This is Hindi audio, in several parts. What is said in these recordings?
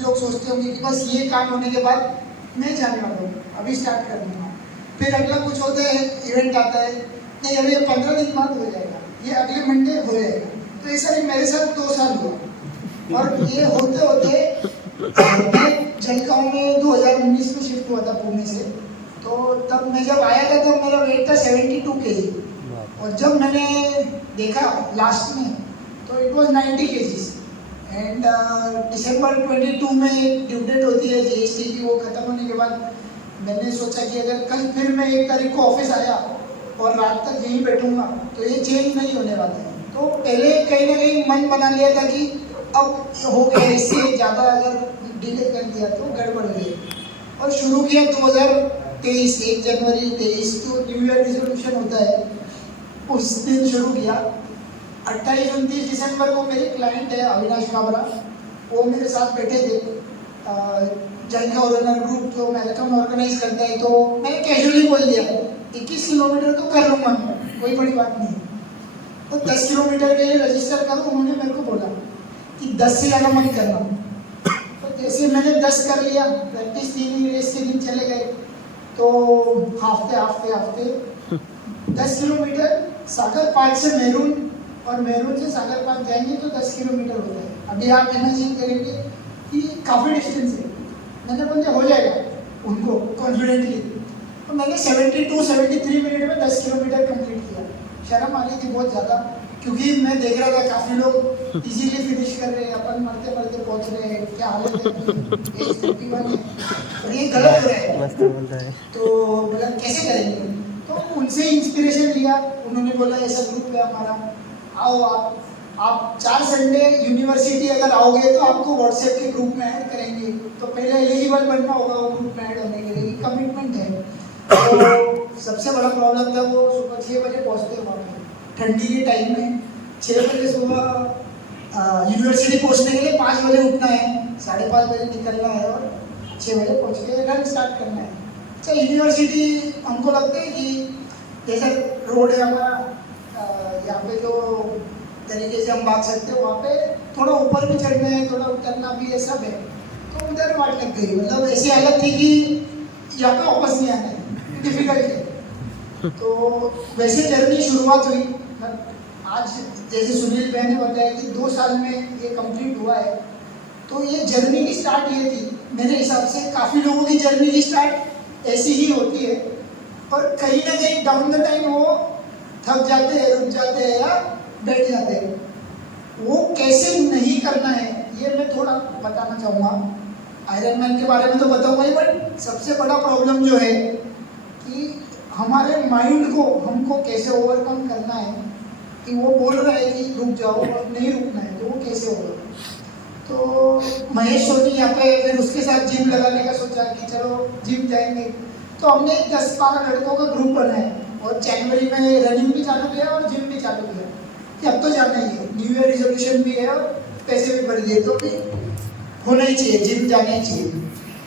कुछ लोग सोचते होंगे कि बस ये काम होने के बाद मैं जाने वाला हूँ, अभी स्टार्ट कर दूँगा। फिर अगला कुछ होता है, इवेंट आता है, नहीं अभी 15 दिन बाद हो जाएगा, ये अगले मंडे हो जाएगा। तो ऐसा नहीं, मेरे साथ 2 साल हुआ। और ये होते होते मैं जलगांव में 2019 में शिफ्ट हुआ था पुणे से। तो तब मैं जब आया था तब मेरा वेट था 72 kg, और जब मैंने देखा लास्ट में तो इट वाज 90 kg। एंड दिसंबर 22 में ड्यू डेट होती है जीएसटी की, वो खत्म होने के बाद मैंने सोचा कि अगर कल फिर मैं 1 तारीख को ऑफिस आया और रात तक यहीं बैठूंगा तो ये चेंज नहीं होने वाला है। तो पहले कहीं ना कहीं मन बना लिया था कि अब हो गया, इससे ज़्यादा अगर डिले कर दिया तो गड़बड़ गई। और शुरू किया 2023 1 जनवरी 23 को न्यू ईयर रिजोल्यूशन होता है, उस दिन शुरू किया। 28-29 दिसंबर को मेरे क्लाइंट है अविनाश काबरा, वो मेरे साथ बैठे थे। जलगांव रनर ग्रुप जो मैराथन ऑर्गेनाइज करता है, तो मैंने कैजुअली बोल दिया 21 किलोमीटर तो कर लूँगा, कोई बड़ी बात नहीं। तो 10 किलोमीटर के लिए रजिस्टर करो, उन्होंने मेरे को बोला कि 10 से ज़्यादा मत करना। तो जैसे मैंने 10 कर लिया, प्रैक्टिस 3 रेस के दिन चले गए, तो हफ्ते 10 किलोमीटर सागर पार्क से मेरून, और मेरून से सागर पार्क जाएंगे तो 10 किलोमीटर होता है। अभी आप इमेजिन करेंगे कि काफ़ी डिस्टेंस है। मैंने बोला हो जाएगा उनको कॉन्फिडेंटली। तो मैंने 72-73 मिनट में 10 किलोमीटर कंप्लीट किया। शर्म आ रही थी बहुत ज़्यादा, क्योंकि मैं देख रहा था काफ़ी लोग इजीली फिनिश कर रहे हैं, अपन मरते मरते पहुंच रहे हैं, क्या हालत है, और ये गलत हो रहा है। तो बोला कैसे करेंगे, तो उनसे इंस्पिरेशन लिया। उन्होंने बोला ऐसा ग्रुप है हमारा, आओ आप 4 संडे यूनिवर्सिटी अगर आओगे तो आपको व्हाट्सएप के ग्रुप में ऐड करेंगे। तो पहले एलिजिबल बनना होगा वो ग्रुप में ऐड होने के लिए, कमिटमेंट है। तो सबसे बड़ा प्रॉब्लम था वो सुबह 6 बजे पहुँचते वहाँ पे, ठंडी के टाइम में 6 बजे सुबह यूनिवर्सिटी पहुँचने के लिए 5 बजे उठना है, 5:30 बजे निकलना है और 6 बजे पहुँच के रन स्टार्ट करना है। अच्छा, यूनिवर्सिटी हमको लगता है कि जैसा रोड है हमारा, यहाँ पे जो तरीके से हम भाग सकते हो, वहाँ पे थोड़ा ऊपर भी चढ़ना है, थोड़ा उतरना भी है, सब है। तो उधर वाट लग गई, मतलब ऐसी हालत थी कि यहाँ पे वापस नहीं आना है, डिफिकल्ट है। तो वैसे जर्नी शुरुआत हुई। आज जैसे सुनील भाई ने बताया कि 2 साल में ये कंप्लीट हुआ है, तो ये जर्नी की स्टार्ट ये थी। मेरे हिसाब से काफ़ी लोगों की जर्नी की स्टार्ट ऐसी ही होती है, और कहीं ना कहीं डाउन द टाइम वो थक जाते हैं, रुक जाते हैं या बैठ जाते हैं। वो कैसे नहीं करना है ये मैं थोड़ा बताना चाहूँगा। आयरन मैन के बारे में तो बताऊँगा ही, बट सबसे बड़ा प्रॉब्लम जो है कि हमारे माइंड को हमको कैसे ओवरकम करना है, कि वो बोल रहा है कि रुक जाओ और नहीं रुकना है, तो वो कैसे होगा। तो महेश सोनी यहाँ पे, फिर उसके साथ जिम लगाने का सोचा कि चलो जिम जाएंगे। तो हमने 10-12 लड़कों का ग्रुप बनाया और जनवरी में रनिंग भी चालू किया और जिम भी चालू किया कि अब तो जाना ही है, न्यू ईयर रिजोल्यूशन भी है और पैसे भी भर दिए, तो भी होना ही चाहिए, जिम जाना ही चाहिए।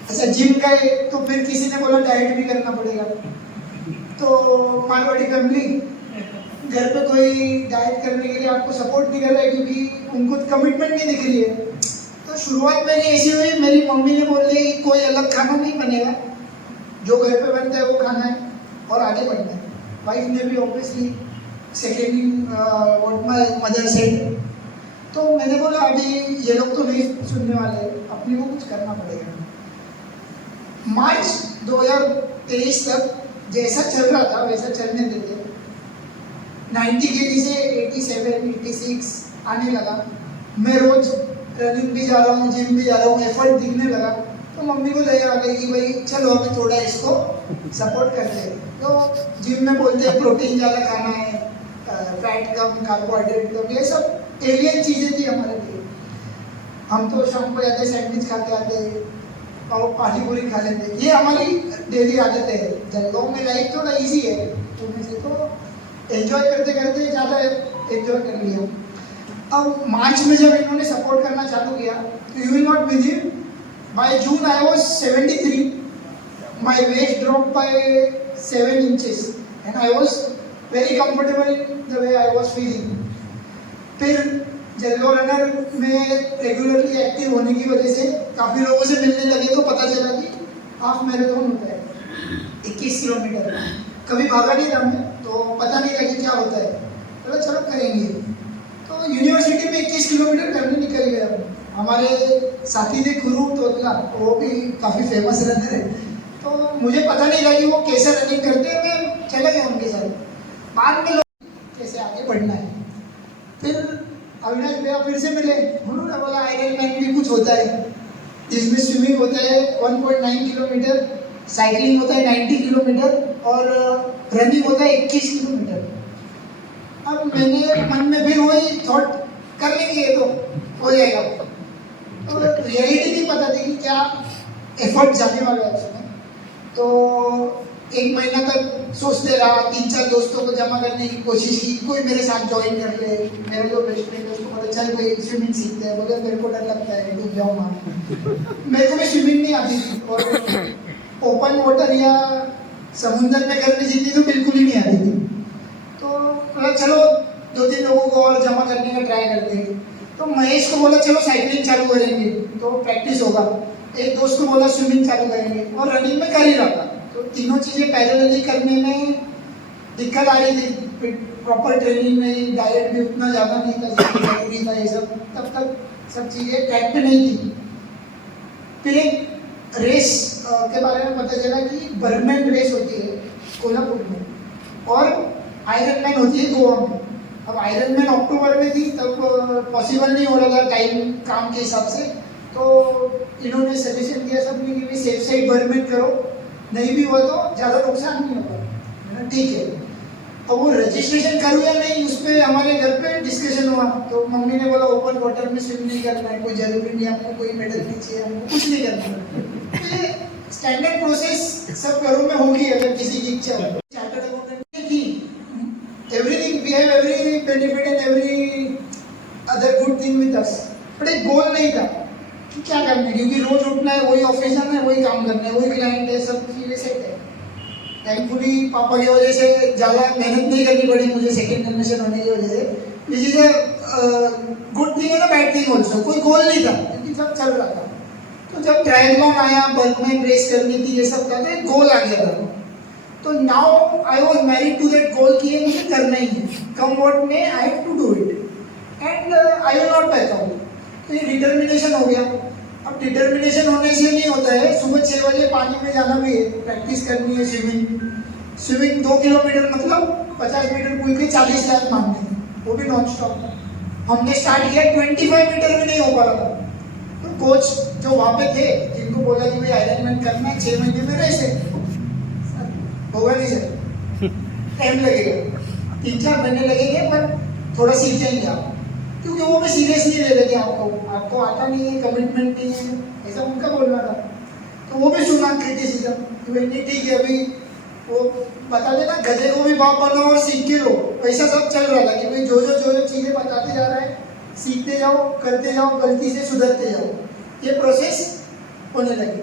अच्छा, जिम गए तो फिर किसी ने बोला डाइट भी करना पड़ेगा। तो मारवाड़ी फैमिली, घर पे कोई डाइट करने के लिए आपको सपोर्ट नहीं कर रहा है, क्योंकि उनको कमिटमेंट नहीं दिख रही है। तो शुरुआत मेरी ऐसी हुई, मेरी मम्मी ने बोल दिया कि कोई अलग खाना नहीं बनेगा, जो घर पे बनता है वो खाना है और आगे बढ़ना है। वाइफ ने भी obviously seconding what my mother said. तो मैंने बोला अभी ये लोग तो नहीं सुनने वाले, अपने को कुछ करना पड़ेगा। मार्च 2023 तक जैसा चल रहा था वैसा चलने देते। 90 kg से 87-86 आने लगा। मैं रोज रनिंग भी जा रहा हूँ, जिम भी जा रहा हूँ, एफर्ट दिखने लगा। तो मम्मी को दया आ गई कि भाई चलो हमें थोड़ा इसको सपोर्ट करते हैं। तो जिम में बोलते हैं प्रोटीन ज़्यादा खाना है, फैट कम, कार्बोहाइड्रेट कम, ये सब एलियन चीज़ें थी हमारे लिए। हम तो शाम को जाते सैंडविच खाते आते और पानी पूरी खा लेते, ये हमारी डेली आदतें है। जलगांव में लाइफ थोड़ा ईजी है पुणे से, तो एंजॉय करते करते ज़्यादा एंजॉय कर लिया। अब मार्च में जब इन्होंने सपोर्ट करना चालू किया, तो you will not believe, by June I was 73, my weight dropped by 7 inches and I was very comfortable the way I was feeling. फिर जेलो रनर में रेगुलरली एक्टिव होने की वजह से काफ़ी लोगों से मिलने लगे तो पता चला कि हाफ मैराथन होता है 21 किलोमीटर। कभी भागा नहीं था मैं, तो पता नहीं लगा क्या होता है, बोला चलो करेंगे। तो यूनिवर्सिटी में 21 किलोमीटर करने निकल गया। हमारे साथी थे गुरु तोतला, वो भी काफ़ी फेमस रनर है, तो मुझे पता नहीं लगा कि वो कैसे रनिंग करते हैं, मैं चला गया उनके साथ। बाद में लोग कैसे आगे बढ़ना है। फिर अविनाश भैया फिर से मिले, उन्होंने बोला आयरन मैन भी कुछ होता है, जिसमें स्विमिंग होता है 1.9 किलोमीटर, साइकिलिंग होता है 90 किलोमीटर और रनिंग होता है 21 किलोमीटर। अब मैंने मन में फिर वही थॉट कर लेंगे तो हो जाएगा, तो रियलिटी नहीं पता थी कि क्या एफर्ट जाने वाला है उसमें। तो 1 महीना तक सोचते रहा, 3-4 दोस्तों को जमा करने की कोशिश की, कोई मेरे साथ ज्वाइन कर ले। मेरा जो बेस्ट फ्रेंड है उसको बोला चल कोई स्विमिंग सीखते हैं, बोले मेरे को डर लगता है डूब जाऊंगा। मेरे को भी स्विमिंग नहीं आती थी और ओपन वाटर या समुद्र में करनी सीखी तो बिल्कुल ही नहीं आती थी। तो बोला चलो 2-3 लोगों को और जमा करने का ट्राई करते हैं। तो महेश को बोला चलो साइकिलिंग चालू करेंगे तो प्रैक्टिस होगा। एक दोस्त को बोला स्विमिंग चालू करेंगे और रनिंग में कर ही रहा था। तो तीनों चीज़ें पैरेलली करने में दिक्कत आ रही थी। प्रॉपर ट्रेनिंग नहीं, डाइट भी उतना ज़्यादा नहीं था जितना जरूरी था, ये सब तब तक सब चीज़ें ट्रैक पे नहीं थी। फिर एक रेस के बारे में पता चला कि बर्गमैन रेस होती है कोल्हापुर में और आयरन मैन होती है गोवा में। अब आयरन मैन अक्टूबर में थी, तब पॉसिबल नहीं हो रहा था टाइम काम के हिसाब से, तो इन्होंने सजेशन दिया सबने कि सेफ साइड बर्गमैन करो, नहीं भी हुआ तो ज़्यादा नुकसान नहीं होगा। मैंने ठीक है। अब वो रजिस्ट्रेशन करूँ या नहीं, उस पर हमारे घर पे डिस्कशन हुआ। तो मम्मी ने बोला ओपन वाटर में स्विम नहीं करना है, कोई जरूरी नहीं, हमको कोई मेडल नहीं चाहिए, हमको कुछ नहीं करना। तो ये स्टैंडर्ड प्रोसेस सब घरों में होगी अगर किसी की इच्छा हो। चार्टर्ड अकाउंटेंट की everything, we have every benefit and every other good thing with us, but एक गोल नहीं था कि क्या करना है, क्योंकि रोज उठना है, वही ऑफिस जाना है, वही काम करना है, वही क्लाइंट है, सब चीज़ें सेट है। थैंकफुली पापा की वजह से ज़्यादा मेहनत नहीं करनी पड़ी मुझे सेकंड जनरेशन होने की वजह से। This is a good thing and a bad thing also. कोई गोल नहीं था क्योंकि सब चल रहा था। तो जब ट्रायथलॉन आया, बर्गमैन रेस करनी थी, ये सब था, तो एक गोल आ गया था। तो now I was married to that goal कि ये मुझे करना ही है, come what may I have to do it and I will not back out. तो ये डिटर्मिनेशन हो गया। अब डिटर्मिनेशन होने से नहीं होता है, सुबह 6 बजे पानी में जाना भी है, प्रैक्टिस करनी है स्विमिंग 2 किलोमीटर मतलब 50 मीटर पूल के 40 लाख मारने हैं, वो भी नॉन स्टॉप। हमने स्टार्ट किया 25 मीटर भी नहीं हो पा रहा था। तो कोच जो वहाँ पे थे, जिनको बोला कि भाई आयरन मैन करना है 6 महीने में रेस है, होगा नहीं सर, टाइम लगेगा, 3-4 महीने लगेंगे, पर थोड़ा सीख जाएंगे आप, क्योंकि वो भी सीरियस नहीं ले लेते आपको आता नहीं है, कमिटमेंट नहीं है, ऐसा उनका बोलना था। तो वो भी सुना क्रिटिसिज्म कि भाई नहीं ठीक है, अभी वो बता देना गधे को भी बाप बनाओ और सीख के लो, वैसा सब चल रहा था कि भाई जो चीज़ें बताते जा रहा है सीखते जाओ, करते जाओ, गलती से सुधरते जाओ, ये प्रोसेस होने लगी।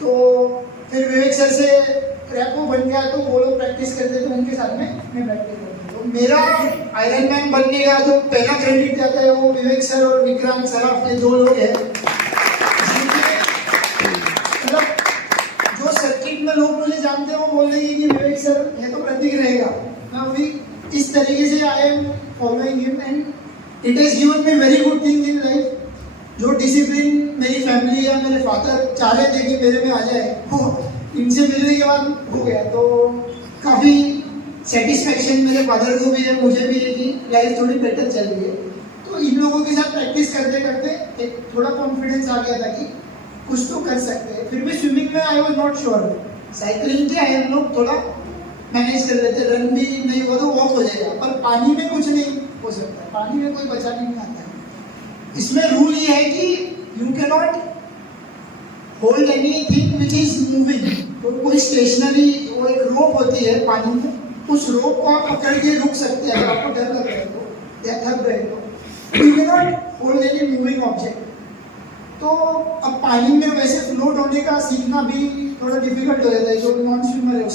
तो फिर विवेक सर से रैपो बन गया, तो वो लोग प्रैक्टिस करते थे, उनके साथ में मैं प्रैक्टिस करता। तो मेरा आयरन मैन बनने का जो पहला क्रेडिट जाता है वो विवेक सर और विक्रांत सराफ ये 2 लोग हैं। मतलब जो सर्किट में लोग मुझे जानते हैं वो बोल रहे हैं कि विवेक सर ये तो प्रतीक रहेगा। मैं अभी इस तरीके से I am following him and it has given me very good thing in life. जो डिसिप्लिन मेरी फैमिली या मेरे फादर चाह रहे थे कि मेरे में आ जाए, वो इनसे मिलने के बाद हो गया। तो काफ़ी सेटिस्फैक्शन मेरे फादर को भी है, मुझे भी है कि लाइफ थोड़ी बेटर चल रही है। तो इन लोगों के साथ प्रैक्टिस करते करते एक थोड़ा कॉन्फिडेंस आ गया था कि कुछ तो कर सकते हैं। फिर भी स्विमिंग में I was not sure. Cycling के हम लोग थोड़ा मैनेज कर लेते, रन भी नहीं हुआ तो वॉक हो जाएगा, पर पानी में कुछ नहीं हो सकता, पानी में कोई बचाने नहीं आता है। इसमें रूल ये है कि you can not hold anything which is moving. तो कोई स्टेशनरी वो एक रोप होती है पानी में, उस रोप को आप पकड़ के रुक सकते हैं अगर आपको डर लग रहा है तो या थक रहे तो। You can not hold any moving object. तो अब पानी में वैसे फ्लोट होने का सीखना भी थोड़ा डिफिकल्ट हो जाता है जो नॉन स्विमर है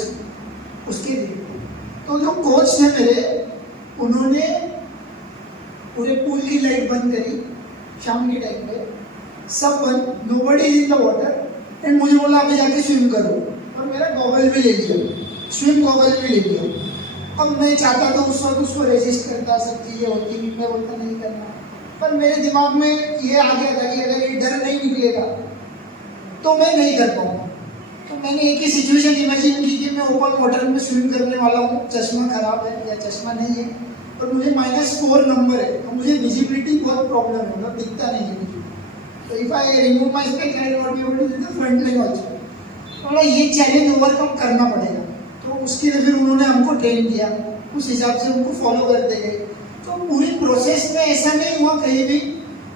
उसके लिए। तो जो कोच थे मेरे, उन्होंने पूरे पूल की लाइट बंद करी शाम के टाइम पे, सब बंद, nobody is in the water and मुझे बोला अभी जाके स्विम करो, और मेरा गॉगल भी ले लिया, स्विम गॉगल भी ले लिया। अब मैं चाहता तो उस वक्त उसको रेजिस्ट करता, सब चीज़ें होती, मैं बोलता नहीं करना, पर मेरे दिमाग में ये आ गया था कि अगर ये डर नहीं निकलेगा तो मैं नहीं कर पाऊंगा। तो मैंने एक ही सिचुएशन इमेजिन की कि मैं ओपन वाटर में स्विम करने वाला हूँ, चश्मा खराब है या चश्मा नहीं है, और मुझे -4 नंबर है, तो मुझे विजिबिलिटी बहुत प्रॉब्लम है, मतलब दिखता नहीं है मुझे। तो if I remove my specs I will not be able to see the front line also. तो ये चैलेंज ओवरकम करना पड़ेगा। तो उसके लिए फिर उन्होंने हमको ट्रेन किया, उस हिसाब से उनको फॉलो करते गए। तो पूरी प्रोसेस में ऐसा नहीं हुआ कहीं भी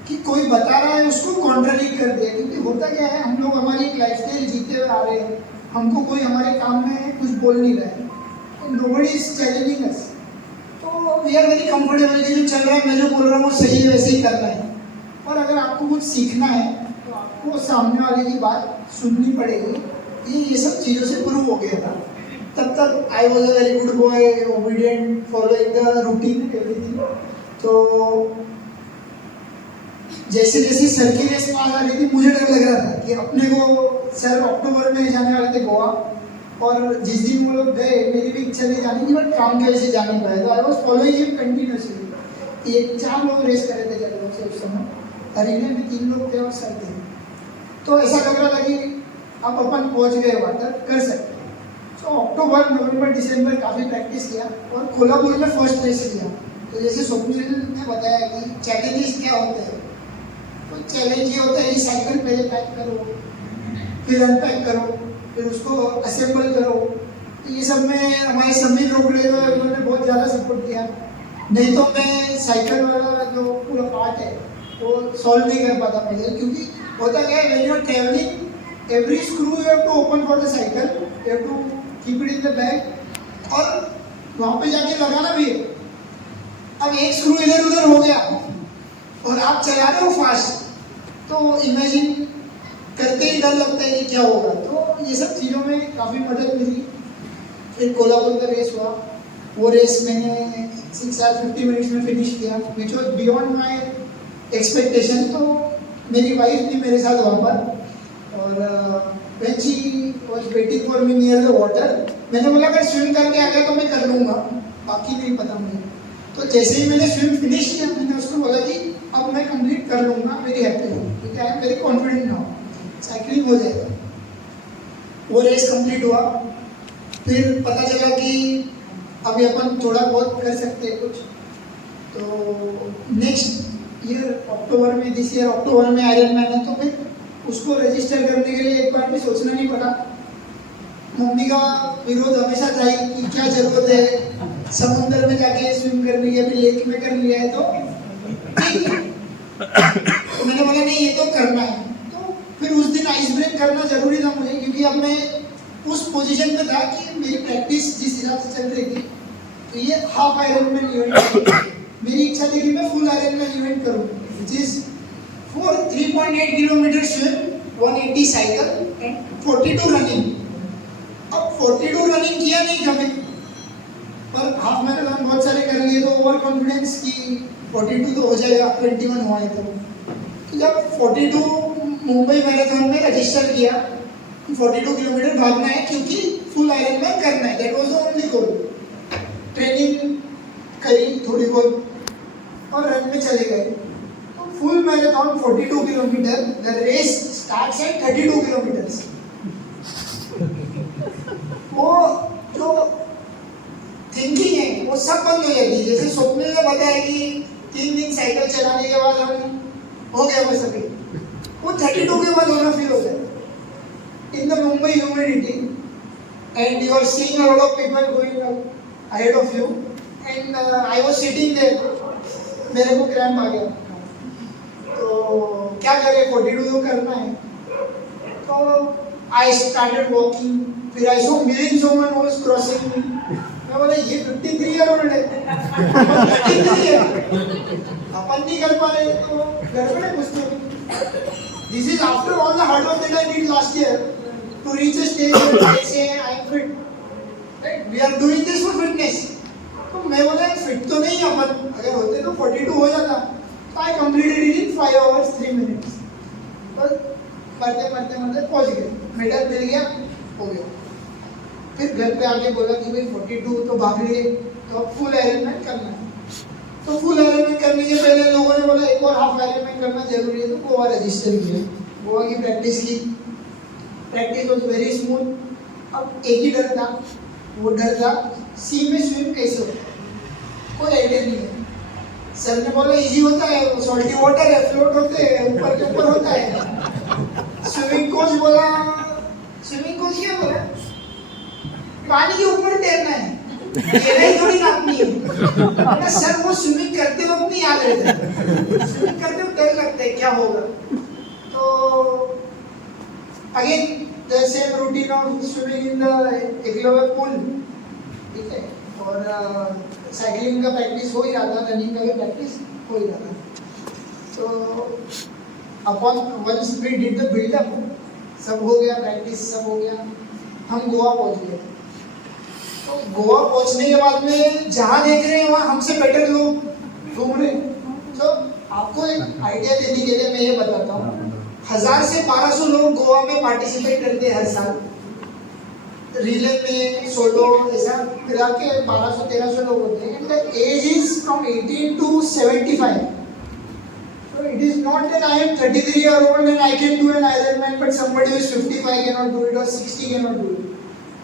कि कोई बता रहा है उसको कॉन्ट्राडिक्ट कर दिया, क्योंकि होता क्या है, हम लोग हमारी एक लाइफस्टाइल जीते हुए आ रहे हैं, हमको कोई हमारे काम में कुछ बोल नहीं रहा है, नोबडी इज चैलेंजिंग अस। तो वी आर वेरी कंफर्टेबल कि जो चल रहा है, मैं जो बोल रहा हूँ वो सही है, वैसे ही करना है। और अगर आपको कुछ सीखना है तो आपको सामने वाले की बात सुननी पड़ेगी। ये सब चीज़ों से प्रूव हो गया था। तब तक I was a very good boy, obedient, following the routine everything. तो जैसे जैसे सर की रेस पास आ रही थी, मुझे डर लग रहा था कि अपने को, सर अक्टूबर में जाने वाले थे गोवा, और जिस दिन वो लोग गए मेरी भी इच्छा थी जाने की, बट काम की वजह से जा नहीं पाए। तो I was following him continuously. ये 4 लोग रेस कर रहे थे जब से उस समय, हरियाणा में 3 लोग थे और सर थे। तो ऐसा लग रहा था कि अब अपन पहुंच गए, वाटर कर सकते। तो अक्टूबर, नवंबर, दिसंबर काफ़ी प्रैक्टिस किया और कोल्हापुर में फर्स्ट रेस किया। तो जैसे स्वप्निल ने बताया कि चैलेंजेस क्या होते हैं, तो चैलेंज ये होता है कि साइकिल पहले पैक करो, फिर अनपैक करो, फिर उसको असेंबल करो। तो ये सब में हमारे समीर रोकड़े उन्होंने बहुत ज़्यादा सपोर्ट किया, नहीं तो मैं साइकिल वाला जो पूरा पार्ट है वो सॉल्व नहीं कर पाता पहले। क्योंकि होता क्या है, when you are travelling every screw you have to open for the cycle, you have to keep it in the bag, और वहाँ पे जाके लगाना भी है। अब एक स्क्रू इधर उधर हो गया और आप चला रहे हो फास्ट, तो इमेजिन करते ही डर लगता है कि क्या होगा। तो ये सब चीज़ों में काफ़ी मदद मिली। फिर कोल्हापुर का रेस हुआ, वो रेस मैंने 6 आवर 50 मिनट्स में फिनिश किया, which was beyond my expectation. तो मेरी वाइफ भी मेरे साथ वहाँ पर, और when she was waiting for me near the water, मैंने बोला अगर स्विम करके आ गया तो मैं कर लूँगा, बाकी नहीं पता मुझे। तो जैसे ही मैंने स्विम फिनिश किया, मैंने उसको बोला कि अब मैं कंप्लीट कर लूँगा, वेरी हैप्पी हूँ, क्योंकि I am very confident now, cycling हो जाएगा। वो रेस कंप्लीट हुआ। फिर पता चला कि अभी अपन थोड़ा बहुत कर सकते हैं कुछ। तो नेक्स्ट ईयर अक्टूबर में, दिस ईयर अक्टूबर में आयरन मैन है, तो फिर उसको रजिस्टर करने के लिए एक बार भी सोचना नहीं पड़ा। मम्मी का विरोध हमेशा था कि क्या जरूरत है समुद्र में जाके स्विम करने की, अभी लेक में कर लिया है तो ठीक है। तो मैंने बोला नहीं, ये तो करना है। तो फिर उस दिन आइस ब्रेक करना जरूरी था मुझे, क्योंकि अब मैं उस पोजीशन पे था कि मेरी प्रैक्टिस जिस हिसाब से चल रही थी, तो ये हाफ आयरन मैन इवेंट, मेरी इच्छा थी कि मैं फुल आयरन मैन इवेंट करूँ, which is 3.8 kilometre swim, 180 cycle and 42 running. अब 42 रनिंग किया नहीं कभी, पर हाफ मैराथन बहुत सारे कर लिए, तो ओवर कॉन्फिडेंस की 42 तो हो जाएगा, 21 हुआ है। तो जब 42 मुंबई मैराथन में रजिस्टर किया, 42 किलोमीटर भागना है, क्योंकि फुल आयरन मैन करना है, that was the only goal. Training करी थोड़ी बहुत और रन में चले गए। तो full marathon 42 kilometre, the race starts at 32 kilometres. वो जो थिंकिंग है वो सब बंद हो जाती है। जैसे स्वप्निल ने बताया कि 3 दिन साइकिल चलाने के बाद हम हो गया बस, अभी वो 32 के बाद होना फील होता है in the Mumbai humidity, and you are seeing a lot of people going ahead of you, and I was sitting there, मेरे को क्रैम्प आ गया। तो क्या करें, 42 तो करना है। तो I started walking, फिर I saw millions of men was crossing me, मैं बोला ये 53 ईयर ओल्ड है, 53 है, अपन नहीं कर पा रहे, तो गड़बड़ है कुछ तो। This is after all the hard work that I did last year to reach a stage where I say I am fit. Right? We are doing this for fitness. तो मैं बोला फिट तो नहीं अपन, अगर होते तो 42 हो जाता। तो I completed it in 5 hours 3 minutes। बस मरते पहुंच गए, मेडल मिल गया, हो गया। फिर घर पे आके बोला कि भाई 42 तो भाग लिए, तो अब फुल आयरनमैन करना है। तो फुल आयरनमैन करने के पहले लोगों ने बोला एक और हाफ आयरनमैन करना जरूरी है, तो गोवा रजिस्टर किया, गोवा की प्रैक्टिस की। Practice was very smooth. अब एक ही डर था, वो डर था सी में स्विम कैसे होता है, कोई आइडिया नहीं है। सर ने बोला इजी होता है, सॉल्टी वाटर है, फ्लोट होते हैं, ऊपर के ऊपर होता है। स्विमिंग कोच बोला, स्विमिंग कोच क्या बोला, पानी के ऊपर तैरना है, गहराई थोड़ी नापनी है। सर वो स्विमिंग करते वक्त नहीं याद रहता, स्विमिंग करते वक्त डर लगता है क्या होगा। तो again the same routine of swimming in the Eklavya pool, ठीक है। और साइकिलिंग का प्रैक्टिस हो ही रहा था, रनिंग का भी प्रैक्टिस हो ही रहा था। तो upon once we did the buildup, सब हो गया, प्रैक्टिस सब हो गया, हम गोवा पहुंच गए। तो गोवा पहुंचने के बाद में जहाँ देख रहे हैं वहाँ हमसे बेटर लोग घूम रहे हैं। तो आपको एक आइडिया देने के लिए मैं ये बताता हूँ, 1000 से 1200 लोग गोवा में पार्टिसिपेट करते हैं हर साल, रिले में सोलो ऐसा मिला के 1200-1300 लोग होते हैं। And the age is from 18 to 75। So it is not that I am 33 year old and I can do an Ironman, but somebody who is 55 cannot do it or 60 cannot do it.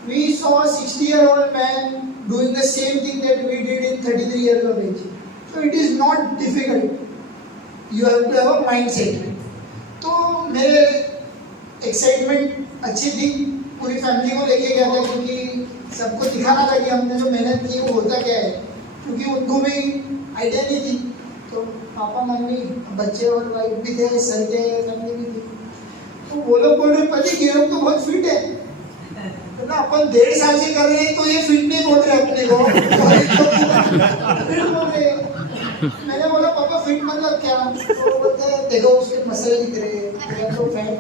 We saw a 60-year-old man doing the same thing that we did in 33 years of age. So it is not difficult. You have to have a mindset. तो मेरे एक्साइटमेंट अच्छी थी, पूरी फैमिली को लेके गया था, क्योंकि सबको दिखाना था कि हमने जो मेहनत की वो होता क्या है, क्योंकि उनको भी आइडिया नहीं थी। तो पापा मम्मी बच्चे और वाइफ भी थे, सर के फैमिली भी थी। तो वो लोग बोल रहे पति ये लोग तो बहुत फिट है, तो ना अपन 1.5 साल से कर रहे हैं, तो ये फिट नहीं बोल रहे अपने को, फिट बोल रहे। मैंने बोला पापा फिट मतलब क्या, तो बोलते हैं देखो उसके मसल दिख रहे हैं, तो फैट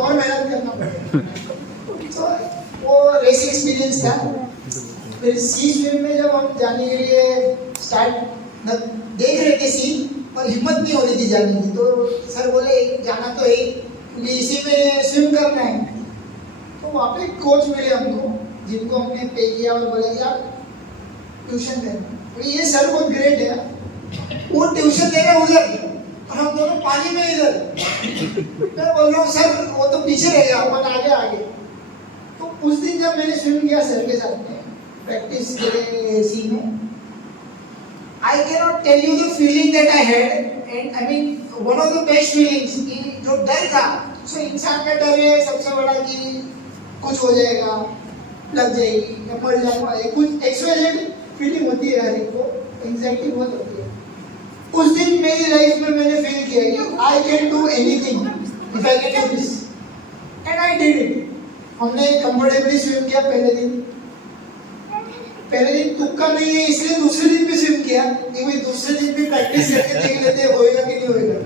और मेहनत करना पड़ेगा। तो वो रेस एक्सपीरियंस था। फिर सी स्विम में जब हम जाने के लिए स्टार्ट देख रहे थे सी, पर हिम्मत नहीं हो रही थी जाने की। तो सर बोले जाना तो है क्योंकि इसी में स्विम करना है। तो वहाँ पे कोच मिले हमको, जिनको हमने पे किया और बोले कि आप ट्यूशन देना। तो ये सर बहुत ग्रेट है, वो ट्यूशन दे रहे उधर और हम दोनों पानी में इधर। मैं बोल रहा हूँ सर वो तो पीछे रह गया, अपन आगे आगे। तो उस दिन जब मैंने स्विम किया सर के साथ में प्रैक्टिस के सी में, I cannot tell you the feeling that I had, and I mean one of the best feelings। जो डर था, सो इंसान का डर है सबसे बड़ा कि कुछ हो जाएगा, लग जाएगी या मर जाऊंगा, कुछ एक्सवाइजेड फीलिंग होती है हर एक को, एंजाइटी बहुत होती है। उस दिन मेरी लाइफ में मैंने फील किया कि I can do anything if I can do this, and I did it. हमने कंफर्टेबली स्विम किया पहले दिन तुक्का नहीं है, इसलिए दूसरे दिन भी स्विम किया कि भाई दूसरे दिन भी प्रैक्टिस करके देख लेते हैं होएगा कि नहीं होएगा।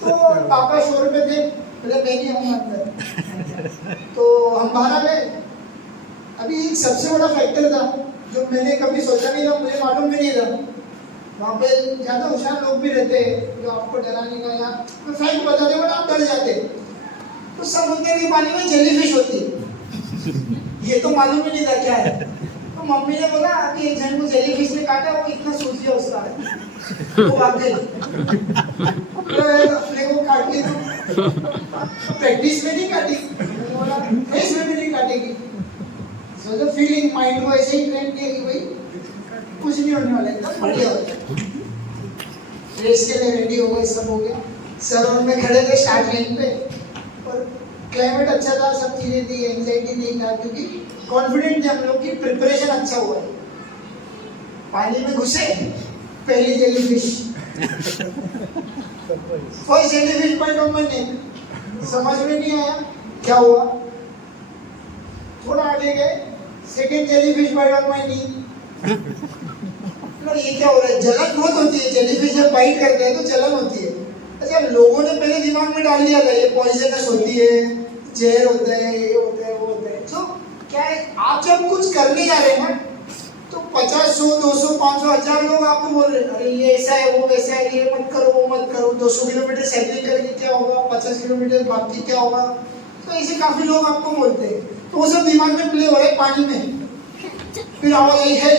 तो पापा शोर में थे, बोले मैं नहीं आऊंगा अंदर। तो हम बाहर आ गए। अभी एक सबसे बड़ा फैक्टर था जो मैंने कभी सोचा नहीं था, मुझे मालूम भी नहीं था। वहाँ पे ज़्यादा होशियार लोग भी रहते हैं जो आपको डराने का या फैक्ट बताते बट आप डर जाते। तो समुद्र के पानी में जेलीफिश होती है, ये तो मालूम ही नहीं था क्या है। तो मम्मी ने बोला कि एक जन को जेलीफिश ने काटा, वो इतना सूझ गया उसका, वो भाग गई। अपने को काट ली तो प्रैक्टिस में नहीं काटी, बोला रेस में भी नहीं काटेगी। सो द फीलिंग माइंड को ऐसे ही ट्रेन किया कि भाई कुछ नहीं होने वाला, एकदम बढ़िया हो गया। रेस के लिए रेडी हो गए, सब हो गया। सर और मैं खड़े थे स्टार्ट लाइन पे, और क्लाइमेट अच्छा था, सब चीजें थी, एंजाइटी नहीं था, क्योंकि कॉन्फिडेंट थे हम लोग की प्रिपरेशन अच्छा हुआ है। पानी में घुसे, पहली jellyfish, first jellyfish bite on my neck, समझ में नहीं आया क्या हुआ। थोड़ा आगे गए, second jellyfish bite on my knee. ये क्या हो रहा है, जलन बहुत होती है, जेलीफिश जब बाइट करते हैं तो जलन होती है। अच्छा, लोगों ने पहले दिमाग में डाल दिया था ये पॉइजनस होती है, जहर होता है, ये होता है, वो होता है। तो क्या है, आप जब कुछ करने जा रहे हैं ना, 50, 100, 200, 500, 1000 लोग आपको बोल रहे हैं अरे ये ऐसा है वो वैसा है, ये मत करो वो मत करो, 200 किलोमीटर साइकिलिंग करके क्या होगा, 50 किलोमीटर भाग के क्या होगा। तो ऐसे काफी लोग आपको बोलते हैं, तो वो सब दिमाग में प्ले हो रहा है पानी में। फिर आवाज आई है,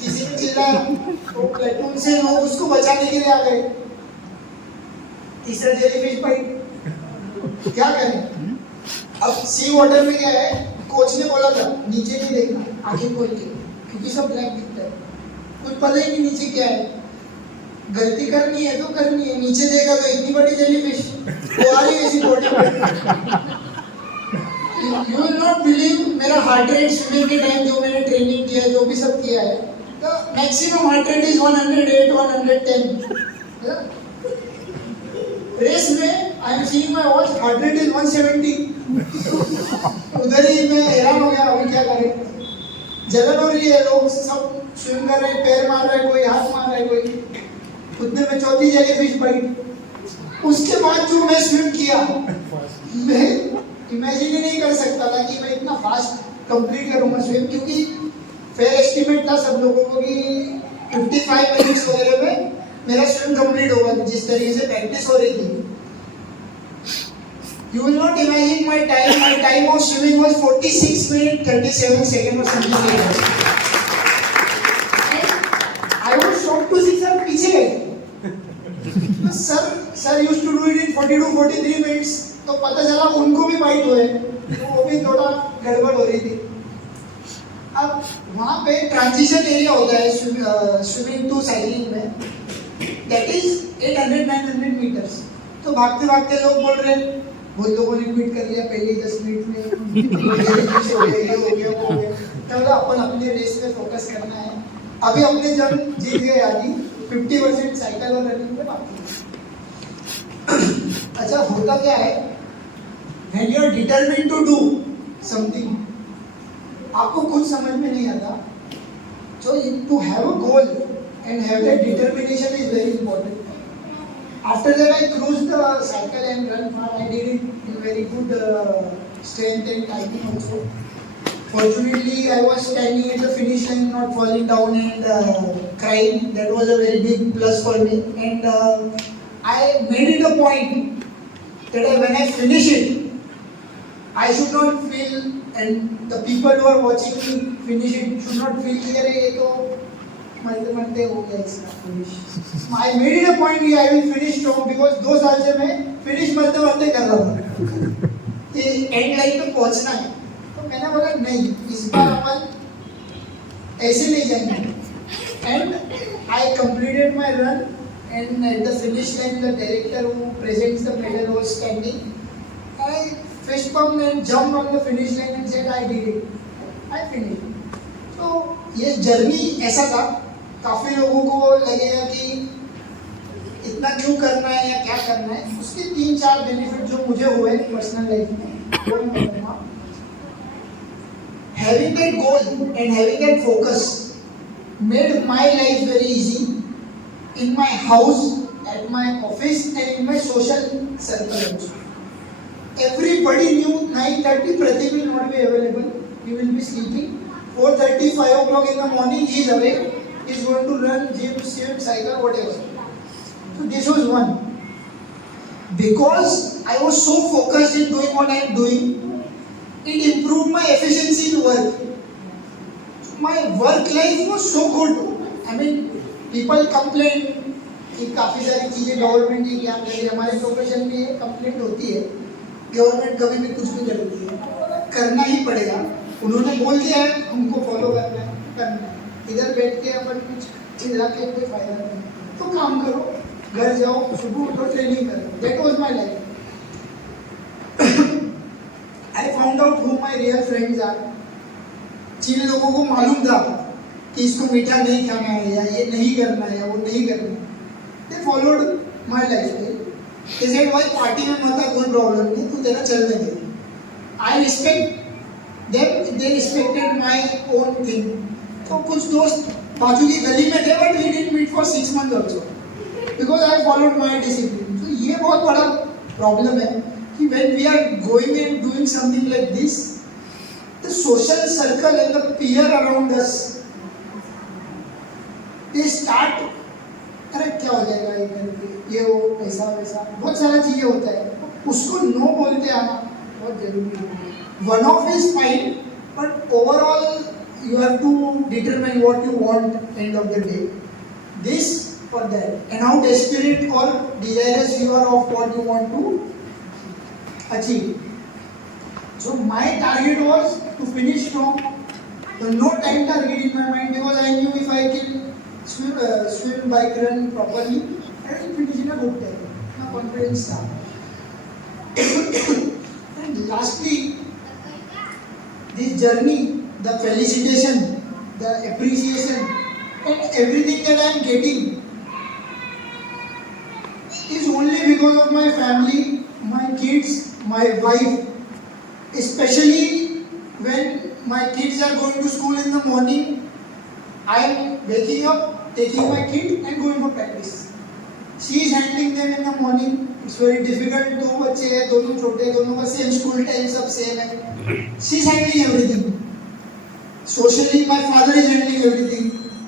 किसी ने चिल्लाया, तो प्लेटून से लोग उसको बचाने के लिए आ गए। तीसरा जेलीफिश बाइट, क्या करें? अब सी वाटर में क्या है, कोच ने बोला था नीचे नहीं देखना आंखें खोल के, क्योंकि सब ब्लैक दिखता है, कुछ पता ही नहीं नीचे क्या है। गलती करनी है तो करनी है, नीचे देखा तो इतनी बड़ी जेलीफिश वो आ रही है ऐसी बॉडी में। यू विल नॉट बिलीव मेरा हार्ट रेट स्विमिंग के टाइम जो मैंने ट्रेनिंग किया है, जो भी सब किया है, तो maximum heart rate is 108, 110। Race में I am seeing my watch, heart rate is 170। उधर ही मैं हैरान हो गया, अभी क्या करें, जलन हो रही है, लोग सब स्विम कर रहे हैं, पैर मार रहे हैं, कोई हाथ मार रहा है, कोई उतने में चौथी जेलीफिश बाइट। उसके बाद जो मैं स्विम किया, मैं इमेजिन ही नहीं कर सकता था कि मैं इतना फास्ट कंप्लीट करूंगा स्विम, क्योंकि फेयर एस्टिमेट था सब लोगों को कि 55 मिनट्स वगैरह में मेरा स्विम कंप्लीट होगा, जिस तरीके से प्रैक्टिस हो रही थी। You will not imagine my time of swimming was 46 minutes 37 seconds or something like that. And I was shocked to see sir पीछे गए। Sir used to do it in 42-43 minutes, तो पता चला उनको भी बाइट हुए, तो वो भी थोड़ा गड़बड़ हो रही थी। अब वहाँ पे ट्रांजिशन एरिया होता है स्विमिंग टू साइकिलिंग में, that is 800-900 मीटर्स। तो भागते भागते लोग बोल रहे हैं, बहुत लोगों ने क्विट कर लिया पहले 10 मिनट में, ये हो गया वो हो गया। तब अपन अपने रेस पे फोकस करना है। अभी अपने जब जीत गए आदि 50% साइकिल और रनिंग पे बाकी। अच्छा होता क्या है, when you are determined to do something, आपको कुछ समझ में नहीं आता, so to have a goal and have that determination is very important. After that, I cruised the cycle and run far. I did it in very good strength and timing also. Fortunately, I was standing at the finish line, not falling down and crying. That was a very big plus for me. And I made it a point that when I finish it, I should not feel, and the people who are watching me finish it should not feel कि अरे ये तो मरते हो गया इसका finish. I made it a point कि I will finish strong, because 2 साल से मैं फिनिश मरते कर रहा था कि एंड लाइन पे पहुंचना है। तो मैंने बोला नहीं, इस बार अपन ऐसे नहीं जाएंगे। And I completed my run, and at the finish line the director who presents the medal was standing. I fist pump and jump on the finish line and said I did it, I finished. तो ये जर्नी ऐसा था, काफी लोगों को लगेगा कि इतना क्यों करना है या क्या करना है, उसके 3-4 बेनिफिट जो मुझे हुए पर्सनल लाइफ में, वो मैं बताऊंगा। Having that goal and having that focus made my life very easy in my house, at my office and in my social circle also. Everybody knew 9:30 Pratik will not be available, he will be sleeping. 4:30, 5 o'clock in the morning he is awake, he is going to run, gym, swim, cycle, whatever. So this was one. Because I was so focused in doing what I am doing, it improved my efficiency in work. My work life was so good. I mean, people complain कि काफ़ी सारी चीज़ें गवर्नमेंट की क्या कर रही है, हमारे प्रोफेशन में ये कंप्लेंट होती है, गवर्नमेंट कभी भी कुछ भी करती है, करना ही पड़ेगा। उन्होंने बोल दिया है, हमको फॉलो करना है। इधर बैठ के अपन कुछ चिल्ला के कोई फायदा नहीं, तो काम करो, घर जाओ, सुबह उठो, ट्रेनिंग करो। That was my life. I found out who my real friends are. जिन लोगों को मालूम था कि इसको मीठा नहीं खाना है या ये नहीं करना है या वो नहीं करना है, they followed my lifestyle. They said भाई पार्टी में मत आ, कोई प्रॉब्लम नहीं, तू तेरा चलने दे। I respect them, they respected my own thing. तो कुछ दोस्त बाजू की गली में थे, but we didn't meet for 6 months also, because I followed my discipline. तो ये बहुत बड़ा प्रॉब्लम है कि when we are going and doing something like this, the social circle and the peer around us they start, अरे क्या हो जाएगा ये करके, ये वो पैसा वैसा बहुत सारा चीज़ें होता है, उसको नो बोलते आना बहुत जरूरी है। One of is fine, but overall you have to determine what you want end of the day, this or that, and how desperate or desirous you are of what you want to achieve. So my target was to finish strong. So no time target in my mind, because I knew if I can swim, bike, run properly, I will finish in a good time. My confidence start. And lastly, this journey, the felicitation, the appreciation, and everything that I am getting is only because of my family, my kids, my wife. Especially when my kids are going to school in the morning, I am waking up, taking my kid and going for practice. She is handling them in the morning. It's very difficult. दो बच्चे हैं, दोनों छोटे, दोनों का same school time, सब same है. She is handling everything. Socially, my father is handling everything,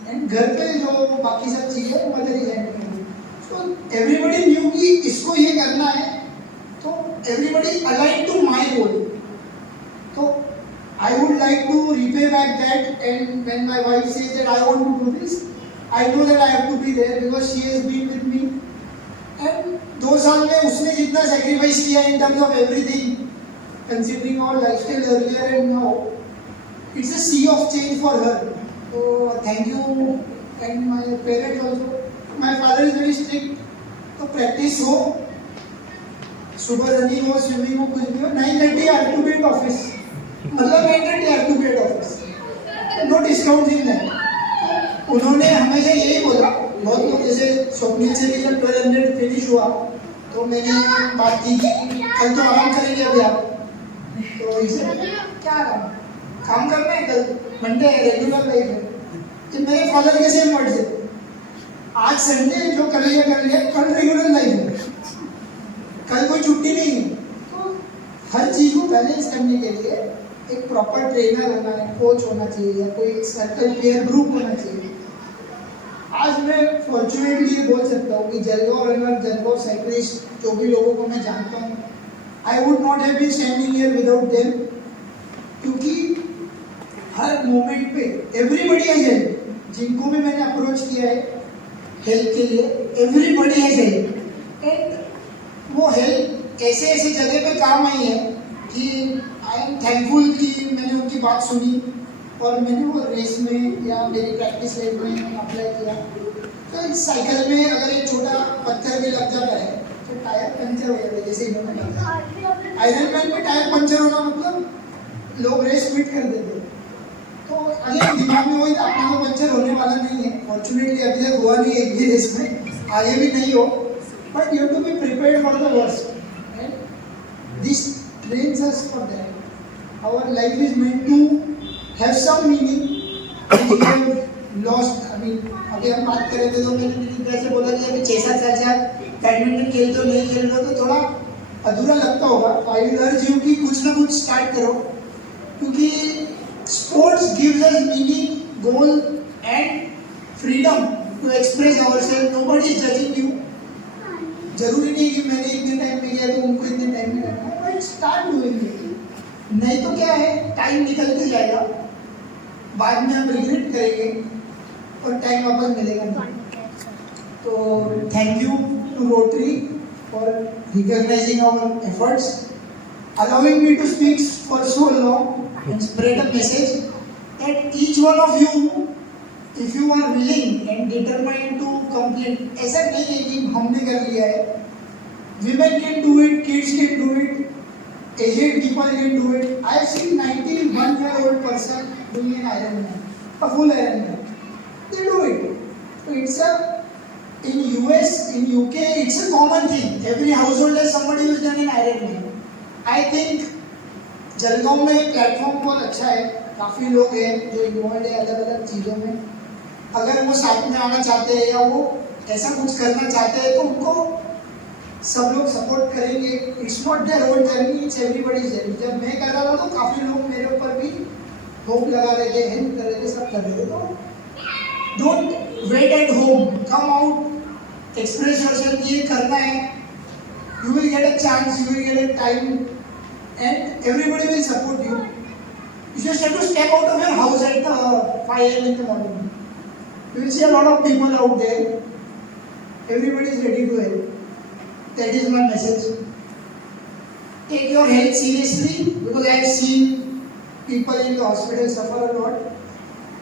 and घर पे जो बाकी सब चीजें mother is handling. So everybody knew कि इसको ये करना है, तो everybody aligned to my goal. So I would like to repay back that, and when my wife says that I want to do this, I know that I have to be there because she has been with me. And 2 साल में उसने जितना sacrifice किया in terms of everything, considering our lifestyle earlier and now, it's a sea of change for her. So thank you, and my parents also. My father is very strict. तो practice हो, सुबह रनिंग हो, स्विमिंग हो, कुछ भी हो, 9:30 I have to be at office. मतलब 9:30 I have to be at office. No discounts in that. उन्होंने हमेशा यही बोला, बहुत लोग जैसे स्वप्निल से भी जब 1200 फिनिश हुआ, तो मैंने बात की कि कल तो आराम करेंगे अभी आप, तो इसे क्या आराम, काम करना है, कल मंडे है, रेगुलर लाइफ है। तो मेरे फादर के सेम वर्ड्स है, आज संडे जो कर लिया, कल रेगुलर लाइफ है, कल कोई छुट्टी नहीं है। तो हर चीज को बैलेंस करने के लिए एक प्रॉपर ट्रेनर होना है, कोच होना चाहिए, या कोई सर्कल पीयर ग्रुप होना चाहिए। आज मैं फॉर्चुनेटली बोल सकता हूँ कि जलगांव रनर, जलगांव साइक्लिस्ट, जो भी लोगों को मैं जानता हूँ, I would not have been standing here without them, क्योंकि हर मोमेंट पे एवरीबडी हैज हेल्प। जिनको भी मैंने अप्रोच किया है हेल्प के लिए, एवरीबडी हैज हेल्प, एंड वो हेल्प ऐसे ऐसे जगह पे काम आई है कि आई एम थैंकफुल कि मैंने उनकी बात सुनी और मैंने वो रेस में या मेरी प्रैक्टिस लाइफ में अप्लाई किया। तो इस साइकिल में अगर एक छोटा पत्थर भी लग जाता है तो टायर पंचर हो जाता है, जैसे इन्होंने कहा। आयरन मैन में टायर पंचर होना मतलब लोग रेस क्विट कर देते। तो अगर दिमाग में वही अपना तो पंचर होने वाला नहीं है, फॉर्चुनेटली अभी तक हुआ नहीं है एक भी रेस में, आगे भी नहीं हो, but you have to be prepared for the worst, and this trains us for that. Our life is meant to have some meaning, we have lost. अभी हम बात कर रहे थे तो मैंने जैसे बोला कि अभी 6-7 साल से आप बैडमिंटन खेलते हो, नहीं खेल रहे हो, तो थोड़ा अधूरा लगता होगा। आई विल अर्ज यू कि कुछ ना कुछ स्टार्ट करो, क्योंकि sports gives us meaning, goal and freedom to express ourselves. Nobody is judging you. जरूरी नहीं कि मैंने इतने टाइम में किया तो उनको इतने टाइम में करना है, बट स्टार्ट डूइंग इट। नहीं तो क्या है, टाइम निकलते जाएगा, बाद में हम रिग्रेट करेंगे और टाइम वापस मिलेगा नहीं। तो thank you to Rotary for recognising our efforts, allowing me to speak for so long and spread a message that each one of you, if you are willing and determined to complete, ऐसा नहीं है कि हमने कर लिया है, women can do it, kids can do it, aged people can do it. I have seen 91-year-old person doing an Ironman, a full Ironman. They do it. So it's a, in US, in UK, it's a common thing. Every household has somebody who's done an Ironman. I think Jalgaon में प्लेटफॉर्म बहुत अच्छा है, काफ़ी लोग हैं जो इन्वॉल्व है अलग अलग चीज़ों में। अगर वो साथ में आना चाहते हैं या वो ऐसा कुछ करना चाहते हैं तो उनको सब लोग सपोर्ट करेंगे। It's not their own journey, it's everybody's journey. जब मैं कर रहा था तो काफ़ी लोग मेरे ऊपर भी होप लगा रहे थे, हेल्प कर रहे थे, सब कर रहे थे। तो don't wait at home, come out, express yourself, ये करना है, you will get a chance, you will get a time, and everybody will support you. You just have to step out of your house at 5 a.m. in the morning. You will see a lot of people out there. Everybody is ready to help. That is my message. Take your health seriously, because I have seen people in the hospital suffer a lot.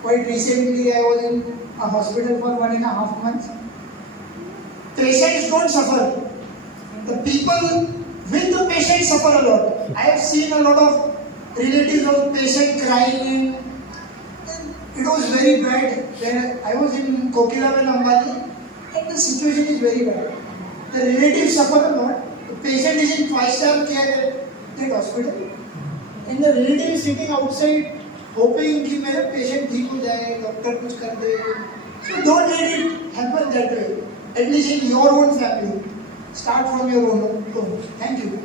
Quite recently, I was in a hospital for 1.5 months. Patients don't suffer. The people with the patient suffer a lot. I have seen a lot of relatives of patient crying, and it was very bad. When I was in Kokila and Ambani, and the situation is very bad. The relatives suffer a lot. The patient is in 5-star care at that hospital, and the relative is sitting outside hoping कि मेरा patient ठीक हो जाए, doctor कुछ कर दे. So don't let it happen that way. At least in your own family. Start from your own home. Thank you.